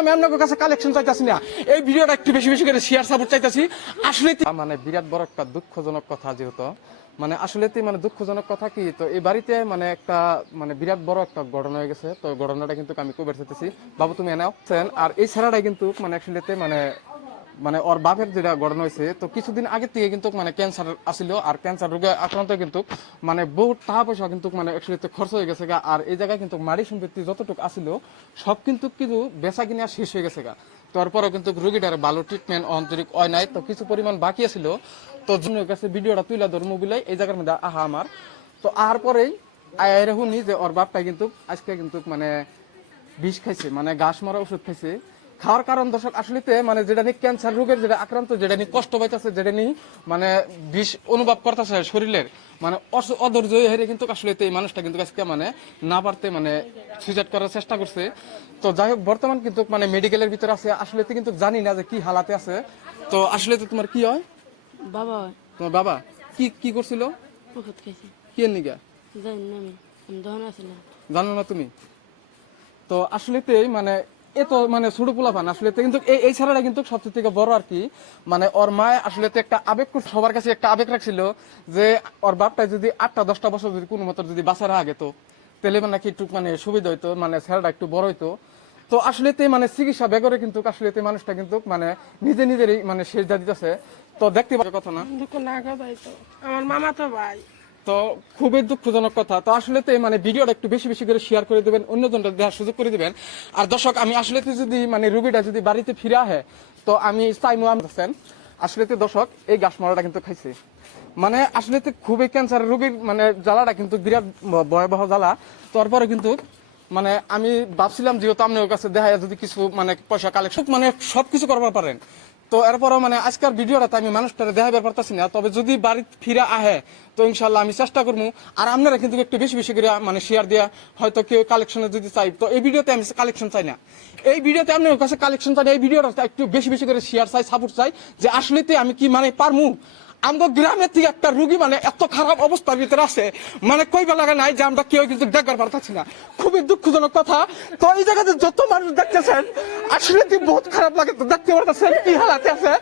আমি আপনাদের কাছে কালেকশন চাইতেছি না, এই ভিডিওটা একটু বেশি বেশি করে শেয়ার সাপোর্ট চাইতেছি। আসলে মানে বিরাট বড় একটা দুঃখজনক কথা, যেহেতু মানে আসলে মানে দুঃখজনক কথা কি, তো এই বাড়িতে মানে একটা মানে বিরাট বড় একটা ঘটনা হয়ে গেছে। তো ঘটনাটা কিন্তু আমি কবে চাইতেছি, বাবু তুমি এনাও। আর এই ছেলেটাই কিন্তু মানে আসলে মানে মানে ওর বাপের যেটা ঘটনা হয়েছে, তো কিছুদিন আগে থেকে কিন্তু মানে ক্যান্সার আসিল, আর ক্যান্সার রোগে আক্রান্ত কিন্তু মানে বহু টাকা পয়সা কিন্তু মানে একসাথে খরচ হয়ে গেছে গা। আর এই জায়গায় কিন্তু মাড়ি সম্পত্তি যতটুকু আসিল সব কিন্তু বেচা কিনা শেষ হয়ে গেছে গা। তারপরেও কিন্তু রোগীটার ভালো ট্রিটমেন্ট অন্তরিক হয় নাই, তো কিছু পরিমাণ বাকি আছিল। তো জনের কাছে ভিডিওটা তুলে ধর্ম বিলাই এই জায়গার মধ্যে আহা আমার। তো আহার পরেই আয় শুনি যে ওর বাপটা কিন্তু আজকে কিন্তু মানে বিষ খাইছে, মানে ঘাস মরা ওষুধ খাইছে। খাওয়ার কারণ দর্শক আসলে মানে যেটা নিয়ে ক্যান্সার রোগের যেটা আক্রান্ত, যেটা নিয়ে কষ্ট পাইতেছে, যেটা নিয়ে মানে বিষ অনুভব করতেছে শরীরের, মানে অধৈর্য হেরে কিন্তু আসলে এই মানুষটা কিন্তু আজকে মানে না পারতে মানে সুইসাইড করার চেষ্টা করছে। তো যাই হোক, বর্তমান কিন্তু মানে মেডিকেলের ভিতরে আছে। আসলে কিন্তু জানি না যে কি হালাতে আছে। তো আসলে তোমার কি হয়? বাবা তোমার বাবা কি কি করছিল? ওষুধ খাইছে। কি নিগা জানি না, আমি দহন আসলাম। জানো না তুমি? তো আসলে মানে এত মানে ছোট পোলাপান আসলে কিন্তু এই ছাড়াটা কিন্তু সবচেয়ে থেকে বড় আর কি, মানে ওর মা আসলে একটা আবেগ, সবার কাছে একটা আবেগ রাখছিল যে ওর বাপটা যদি 8-10টা বছর যদি কোনো মতো যদি বাঁচার আগে তো তাহলে মানে কি একটু মানে সুবিধা হইতো, মানে ছেলেটা একটু বড় হইতো। তো আসলে মানে চিকিৎসা বেগরে কিন্তু আসলে মানুষটা কিন্তু মানে নিজেরই মানে শেষ দা দিতেছে। তো দেখতে পাচ্ছ কথা না, দুঃখ না ভাই, তো আমার মামা তো ভাই। তো খুবই দুঃখজনক কথা। তো আসলে মানে ভিডিওটা একটু বেশি বেশি করে শেয়ার করে দেবেন, অন্যজনটা দেওয়ার সুযোগ করে দিবেন। আর দর্শক আমি আসলে যদি মানে রুগীটা যদি বাড়িতে ফিরে আসে, তো আমি চাইমু আছেন আসলে দর্শক এই গাছ মারাটা কিন্তু খাইছে, মানে আসলে খুবই ক্যান্সার রোগীর মানে জ্বালাটা কিন্তু বিরাট ভয়াবহ জ্বালা। তারপরে কিন্তু মানে আমি ভাবছিলাম যেহেতু আপনার কাছে দেখা যদি কিছু মানে পয়সা কালেকশন মানে সবকিছু করবার পারেন, তো এরপরও মানে আজকের ভিডিওটা আমি মানুষটারে দেখাবার পারতাছি না। তবে যদি বাড়ি ফিরে আহে তো ইনশাল্লাহ আমি চেষ্টা করবো। আর আপনারা কিন্তু একটু বেশি বেশি করে মানে শেয়ার দেওয়া, হয়তো কেউ কালেকশনে যদি চাই, তো এই ভিডিওতে আমি কালেকশন চাই না, এই ভিডিওতে আপনার কাছে কালেকশন চাই না, এই ভিডিওটা একটু বেশি বেশি করে শেয়ার চাই, সাপোর্ট চাই, যে আসলেতে আমি কি মানে পারমু। আমাদের গ্রামের থেকে একটা রুগী মানে এত খারাপ অবস্থার ভিতরে আছে, মানে কইবা লাগা নাই যে আমরা কেউ কিন্তু দেখবার পারতাছি না। খুবই দুঃখজনক কথা। তো এই জায়গাতে যত মানুষ দেখতেছেন আসলে বহুত খারাপ লাগে, তো দেখতে পারতেছেন কি হালাতে আছে।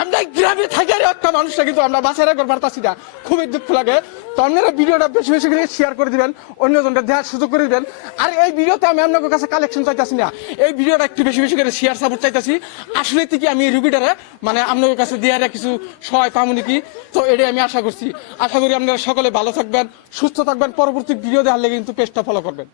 আমরা গ্রামে থাকি একটা মানুষটা কিন্তু আমরা বাঁচাই রাখবার পারতাছি না, খুবই দুঃখ লাগে। তো আপনারা ভিডিওটা বেশি বেশি করে শেয়ার করে দিবেন, অন্যজনকে দেখার সুযোগ করে দিবেন। আর এই ভিডিওতে আমি আপনাদের কাছে কালেকশন চাইতেছি না, এই ভিডিওটা একটু বেশি বেশি করে শেয়ার সাপোর্ট চাইতেছি। আসলে কি আমি এই রুগীটারে মানে আপনাদের কাছে দিয়ে কিছু সহায় পাবো নাকি, তো এটাই আমি আশা করছি। আশা করি আপনারা সকলে ভালো থাকবেন, সুস্থ থাকবেন। পরবর্তী ভিডিও দেখার লেগে কিন্তু পেজটা ফলো করবেন।